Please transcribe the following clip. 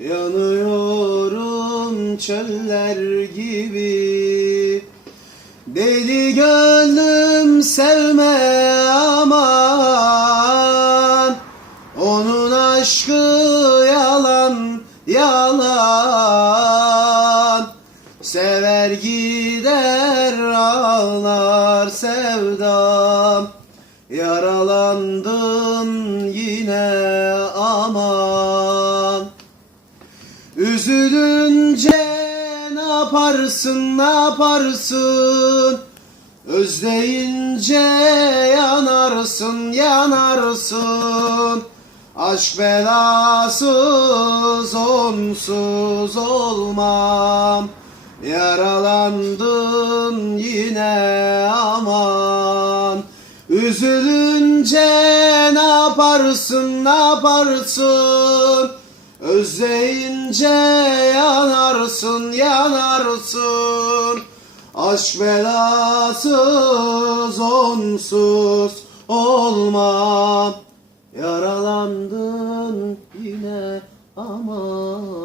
Yanıyorum çöller gibi. Deli gönlüm sevme aman. Onun aşkı yalan yalan. Sever gider ağlar sevdam. Yaralandım yine aman Üzülünce ne yaparsın ne yaparsın? Özleyince yanarsın yanarsın. Aşk belasız onsuz olmam. Yaralandın yine aman. Üzülünce ne yaparsın ne yaparsın Özleyince yanarsın yanarsın. Aşk belasız onsuz olmam Yaralandın yine aman